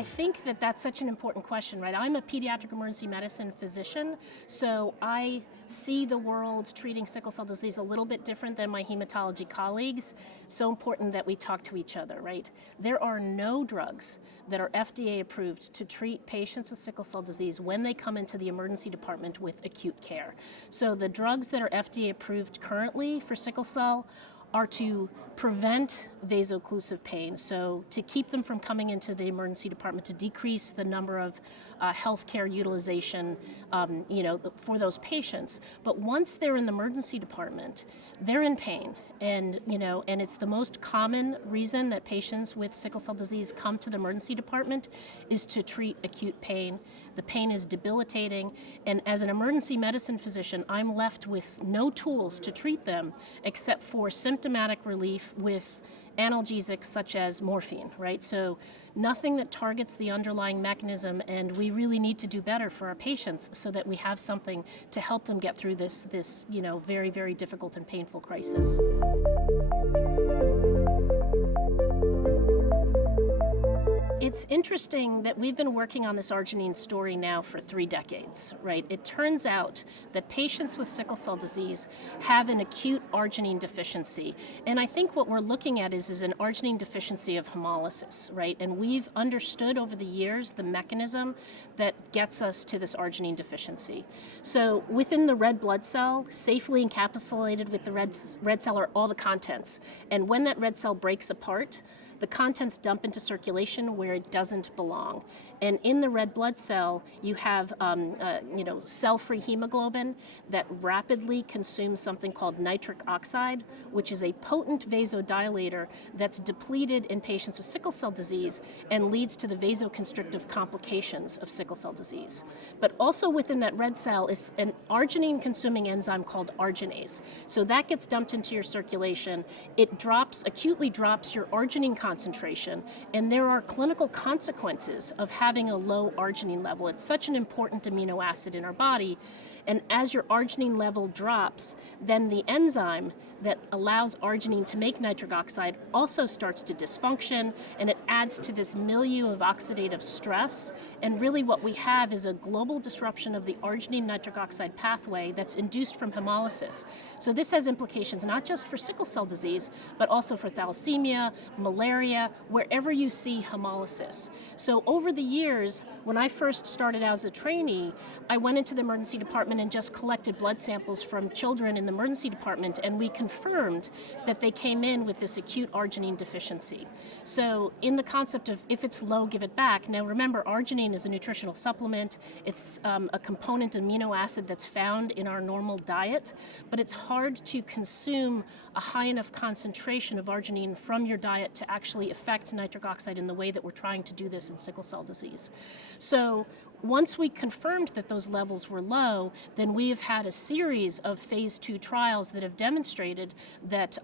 I think that that's such an important question, right? I'm a pediatric emergency medicine physician, so I see the world treating sickle cell disease a little bit different than my hematology colleagues. So important that we talk to each other, right? There are no drugs that are FDA approved to treat patients with sickle cell disease when they come into the emergency department with acute care. So the drugs that are FDA approved currently for sickle cell are to prevent vaso-occlusive pain, so to keep them from coming into the emergency department, to decrease the number of healthcare utilization, for those patients. But once they're in the emergency department, they're in pain, and it's the most common reason that patients with sickle cell disease come to the emergency department is to treat acute pain. The pain is debilitating, and as an emergency medicine physician, I'm left with no tools to treat them except for symptomatic relief with analgesics such as morphine, right? So nothing that targets the underlying mechanism, and we really need to do better for our patients so that we have something to help them get through this very, very difficult and painful crisis. It's interesting that we've been working on this arginine story now for 3 decades, right? It turns out that patients with sickle cell disease have an acute arginine deficiency. And I think what we're looking at is an arginine deficiency of hemolysis, right? And we've understood over the years the mechanism that gets us to this arginine deficiency. So within the red blood cell, safely encapsulated with the red cell are all the contents. And when that red cell breaks apart, the contents dump into circulation where it doesn't belong. And in the red blood cell, you have cell-free hemoglobin that rapidly consumes something called nitric oxide, which is a potent vasodilator that's depleted in patients with sickle cell disease and leads to the vasoconstrictive complications of sickle cell disease. But also within that red cell is an arginine-consuming enzyme called arginase. So that gets dumped into your circulation. It acutely drops your arginine concentration, and there are clinical consequences of having a low arginine level. It's such an important amino acid in our body, and as your arginine level drops, then the enzyme that allows arginine to make nitric oxide also starts to dysfunction, and it adds to this milieu of oxidative stress. And really what we have is a global disruption of the arginine nitric oxide pathway that's induced from hemolysis. So this has implications not just for sickle cell disease, but also for thalassemia, malaria, wherever you see hemolysis. So over the years, when I first started out as a trainee, I went into the emergency department and just collected blood samples from children in the emergency department, and we confirmed that they came in with this acute arginine deficiency. So in the concept of if it's low, give it back. Now remember, arginine is a nutritional supplement. It's a component amino acid that's found in our normal diet, but it's hard to consume a high enough concentration of arginine from your diet to actually affect nitric oxide in the way that we're trying to do this in sickle cell disease. So once we confirmed that those levels were low, then we have had a series of phase 2 trials that have demonstrated that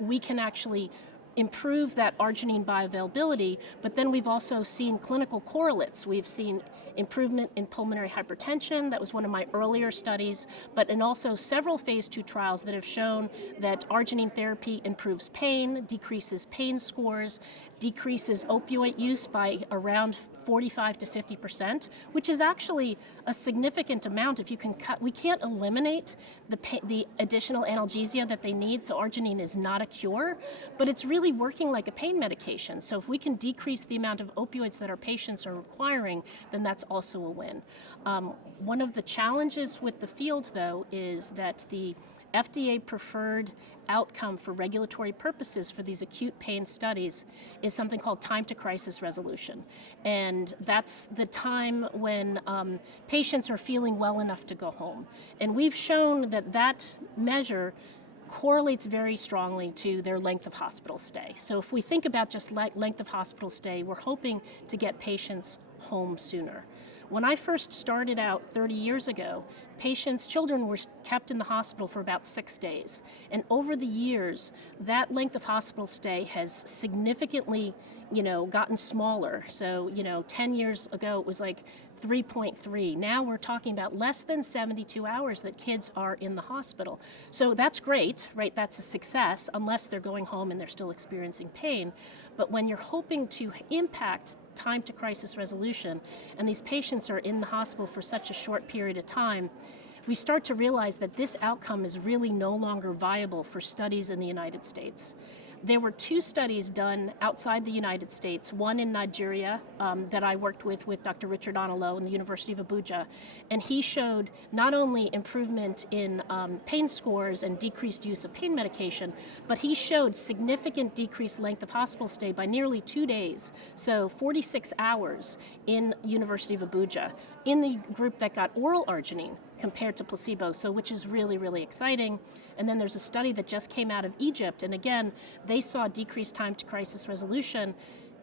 we can actually improve that arginine bioavailability, but then we've also seen clinical correlates. We've seen improvement in pulmonary hypertension. That was one of my earlier studies, and also several phase 2 trials that have shown that Arginine therapy improves pain, decreases pain scores, decreases opioid use by around 45 to 50%, which is actually a significant amount. If you can cut, we can't eliminate the additional analgesia that they need, so arginine is not a cure, but it's really working like a pain medication. So if we can decrease the amount of opioids that our patients are requiring, then that's also a win. One of the challenges with the field, though, is that the FDA preferred outcome for regulatory purposes for these acute pain studies is something called time to crisis resolution. And that's the time when patients are feeling well enough to go home. And we've shown that that measure correlates very strongly to their length of hospital stay. So if we think about just length of hospital stay, we're hoping to get patients home sooner. When I first started out 30 years ago, children were kept in the hospital for about 6 days. And over the years, that length of hospital stay has significantly, gotten smaller. So, 10 years ago it was like 3.3. Now we're talking about less than 72 hours that kids are in the hospital. So that's great, right? That's a success, unless they're going home and they're still experiencing pain. But when you're hoping to impact time to crisis resolution, and these patients are in the hospital for such a short period of time, we start to realize that this outcome is really no longer viable for studies in the United States. There were 2 studies done outside the United States, one in Nigeria that I worked with Dr. Richard Onolo in the University of Abuja, and he showed not only improvement in pain scores and decreased use of pain medication, but he showed significant decreased length of hospital stay by nearly 2 days, so 46 hours in University of Abuja, in the group that got oral arginine compared to placebo, so which is really, really exciting. And then there's a study that just came out of Egypt, and again, they saw decreased time to crisis resolution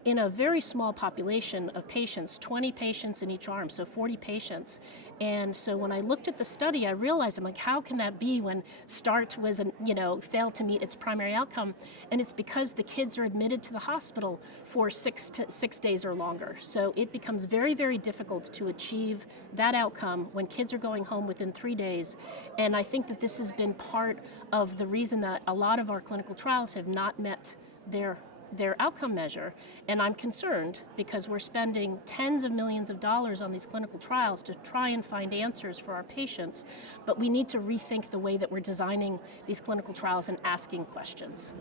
in a very small population of patients, 20 patients in each arm, so 40 patients. And so when I looked at the study, I realized, I'm like, how can that be when STArT was, failed to meet its primary outcome? And it's because the kids are admitted to the hospital for 6 days or longer. So it becomes very, very difficult to achieve that outcome when kids are going home within 3 days. And I think that this has been part of the reason that a lot of our clinical trials have not met their outcome measure, and I'm concerned because we're spending tens of millions of dollars on these clinical trials to try and find answers for our patients, but we need to rethink the way that we're designing these clinical trials and asking questions.